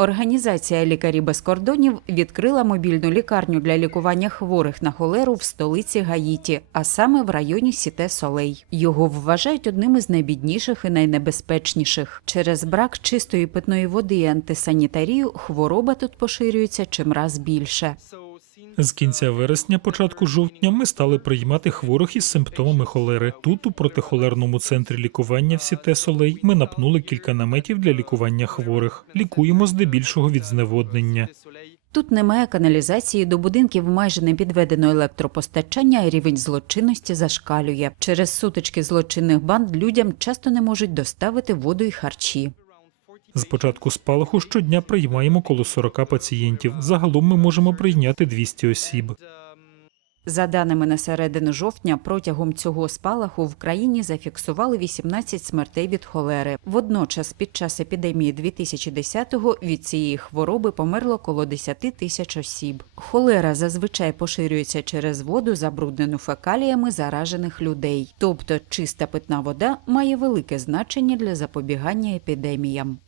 Організація Лікарі без кордонів відкрила мобільну лікарню для лікування хворих на холеру в столиці Гаїті, а саме в районі Сіте Солей. Його вважають одним із найбідніших і найнебезпечніших. Через брак чистої питної води і антисанітарію хвороба тут поширюється чимраз більше. З кінця вересня, початку жовтня, ми стали приймати хворих із симптомами холери. Тут, у протихолерному центрі лікування в Сіте Солей, ми напнули кілька наметів для лікування хворих. Лікуємо здебільшого від зневоднення. Тут немає каналізації, до будинків майже не підведено електропостачання, а рівень злочинності зашкалює. Через сутички злочинних банд людям часто не можуть доставити воду і харчі. З початку спалаху щодня приймаємо коло 40 пацієнтів. Загалом ми можемо прийняти 200 осіб. За даними на середину жовтня, протягом цього спалаху в країні зафіксували 18 смертей від холери. Водночас, під час епідемії 2010-го від цієї хвороби померло коло 10 тисяч осіб. Холера зазвичай поширюється через воду, забруднену фекаліями заражених людей. Тобто чиста питна вода має велике значення для запобігання епідеміям.